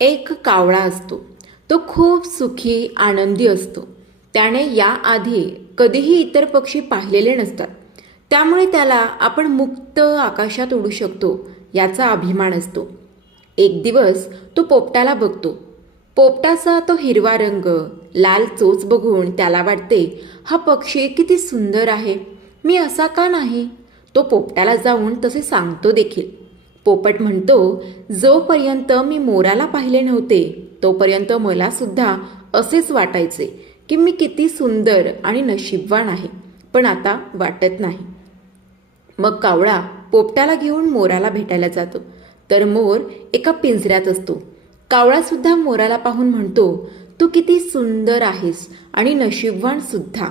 एक कावळा असतो. तो खूप सुखी आनंदी असतो. त्याने याआधी कधीही इतर पक्षी पाहिलेले नसतात. त्यामुळे त्याला आपण मुक्त आकाशात उडू शकतो याचा अभिमान असतो. एक दिवस तो पोपटाला बघतो. पोपटाचा तो हिरवा रंग लाल चोच बघून त्याला वाटते हा पक्षी किती सुंदर आहे. मी असा का नाही? तो पोपटाला जाऊन तसे सांगतो देखील. पोपट म्हणतो जोपर्यंत मी मोराला पाहिले नव्हते तोपर्यंत मला सुद्धा असेच वाटायचे की मी किती सुंदर आणि नशीबवान आहे पण आता वाटत नाही. मग कावळा पोपटाला घेऊन मोराला भेटायला जातो. तर मोर एका पिंजऱ्यात असतो. कावळासुद्धा मोराला पाहून म्हणतो तू किती सुंदर आहेस आणि नशीबवान सुद्धा.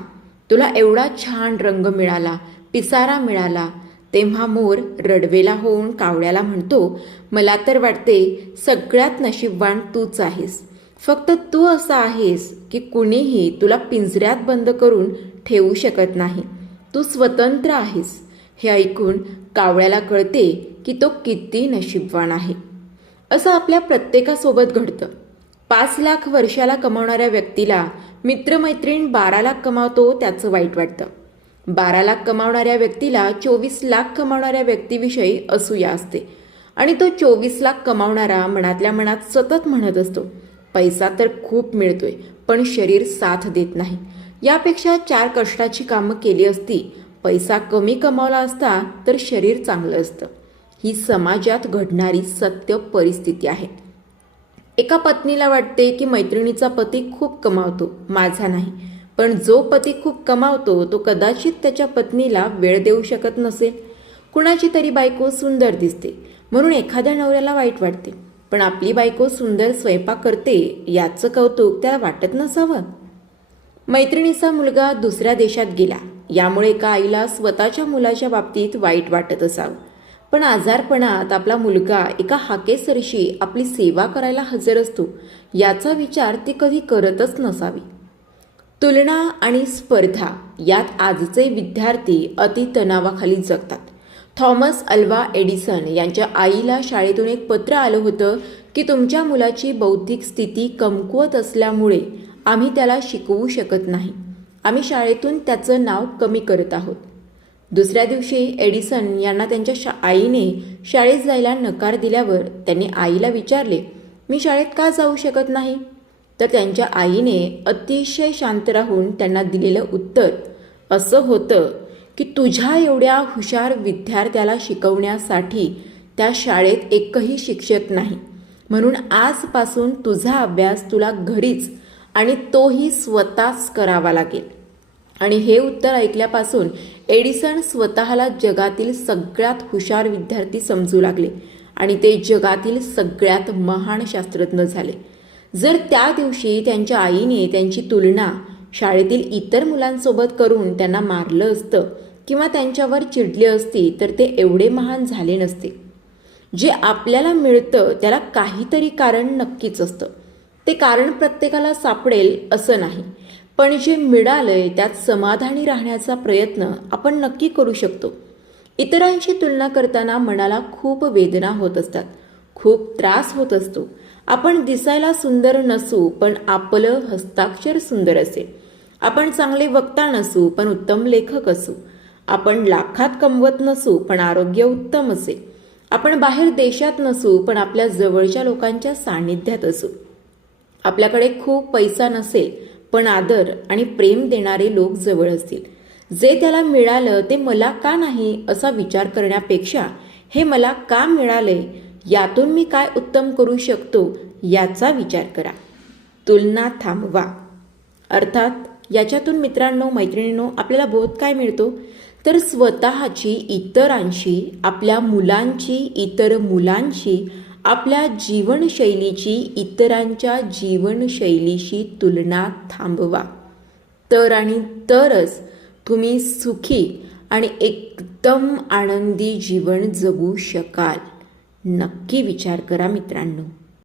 तुला एवढा छान रंग मिळाला पिसारा मिळाला तेव्हा मोर रडवेला होऊन कावळ्याला म्हणतो मला तर वाटते सगळ्यात नशीबवान तूच आहेस. फक्त तू असा आहेस की कुणीही तुला पिंजऱ्यात बंद करून ठेवू शकत नाही. तू स्वतंत्र आहेस. हे ऐकून कावळ्याला कळते की तो किती नशीबवान आहे. असं आपल्या प्रत्येकासोबत घडतं. पाच लाख वर्षाला कमावणाऱ्या व्यक्तीला मित्रमैत्रीण बारा लाख कमावतो त्याचं वाईट वाटतं. बारा लाख कमावणाऱ्या व्यक्तीला चोवीस लाख कमावणाऱ्या व्यक्तीविषयी असूया असते. आणि तो चोवीस लाख कमावणारा मनातल्या मनात सतत म्हणत असतो पैसा तर खूप मिळतोय पण शरीर साथ देत नाही. यापेक्षा चार कष्टाची कामं केली असती पैसा कमी कमावला असता तर शरीर चांगलं असतं. ही समाजात घडणारी सत्य परिस्थिती आहे. एका पत्नीला वाटते की मैत्रिणीचा पती खूप कमावतो माझा नाही. पण जो पती खूप कमावतो तो कदाचित त्याच्या पत्नीला वेळ देऊ शकत नसेल कुणाची तरी बायको सुंदर दिसते म्हणून एखाद्या नवऱ्याला वाईट वाटते. पण आपली बायको सुंदर स्वयंपाक करते याचं कौतुक त्याला वाटत नसावं. मैत्रिणीचा मुलगा दुसऱ्या देशात गेला यामुळे एका आईला स्वतःच्या मुलाच्या बाबतीत वाईट वाटत असावं. पण आजारपणात आपला मुलगा एका हाकेसरशी आपली सेवा करायला हजर असतो याचा विचार ती कधी करतच नसावी. तुलना आणि स्पर्धा यात आजचे विद्यार्थी अति तणावाखाली जगतात. थॉमस अल्वा एडिसन यांच्या आईला शाळेतून एक पत्र आलं होतं की तुमच्या मुलाची बौद्धिक स्थिती कमकुवत असल्यामुळे आम्ही त्याला शिकवू शकत नाही. आम्ही शाळेतून त्याचं नाव कमी करत आहोत. दुसऱ्या दिवशी एडिसन यांना त्यांच्या शा आईने शाळेत जायला नकार दिल्यावर त्यांनी आईला विचारले मी शाळेत का जाऊ शकत नाही? तर त्यांच्या आईने अतिशय शांत राहून त्यांना दिलेलं उत्तर असं होतं की तुझ्या एवढ्या हुशार विद्यार्थ्याला शिकवण्यासाठी त्या शाळेत एकही शिक्षक नाही. म्हणून आजपासून तुझा अभ्यास तुला घरीच आणि तोही स्वतःच करावा लागेल. आणि हे उत्तर ऐकल्यापासून एडिसन स्वतःला जगातील सगळ्यात हुशार विद्यार्थी समजू लागले आणि ते जगातील सगळ्यात महान शास्त्रज्ञ झाले. जर त्या दिवशी त्यांच्या आईने त्यांची तुलना शाळेतील इतर मुलांसोबत करून त्यांना मारलं असतं किंवा त्यांच्यावर चिडली असती तर ते एवढे महान झाले नसते. जे आपल्याला मिळतं त्याला काहीतरी कारण नक्कीच असतं. ते कारण प्रत्येकाला सापडेल असं नाही. पण जे मिळालंय त्यात समाधानी राहण्याचा प्रयत्न आपण नक्की करू शकतो. इतरांशी तुलना करताना मनाला खूप वेदना होत असतात. खूप त्रास होत असतो. आपण दिसायला सुंदर नसू पण आपलं हस्ताक्षर सुंदर असेल आपण चांगले वक्ता नसू पण उत्तम लेखक असू. आपण लाखात कमवत नसू पण आरोग्य उत्तम असेल आपण बाहेर देशात नसू पण आपल्या जवळच्या लोकांच्या सान्निध्यात असू. आपल्याकडे खूप पैसा नसेल पण आदर आणि प्रेम देणारे लोक जवळ असतील. जे त्याला मिळालं ते मला का नाही असा विचार करण्यापेक्षा हे मला का मिळाले यातून मी काय उत्तम करू शकतो याचा विचार करा. तुलना थांबवा. अर्थात याच्यातून मित्रांनो मैत्रिणींनो आपल्याला बोध काय मिळतो? तर स्वतःची इतरांशी आपल्या मुलांची इतर मुलांशी आपल्या जीवनशैलीची इतरांच्या जीवनशैलीशी तुलना थांबवा. तर आणि तरच तुम्ही सुखी आणि एकदम आनंदी जीवन जगू शकाल. नक्की विचार करा मित्रांनो.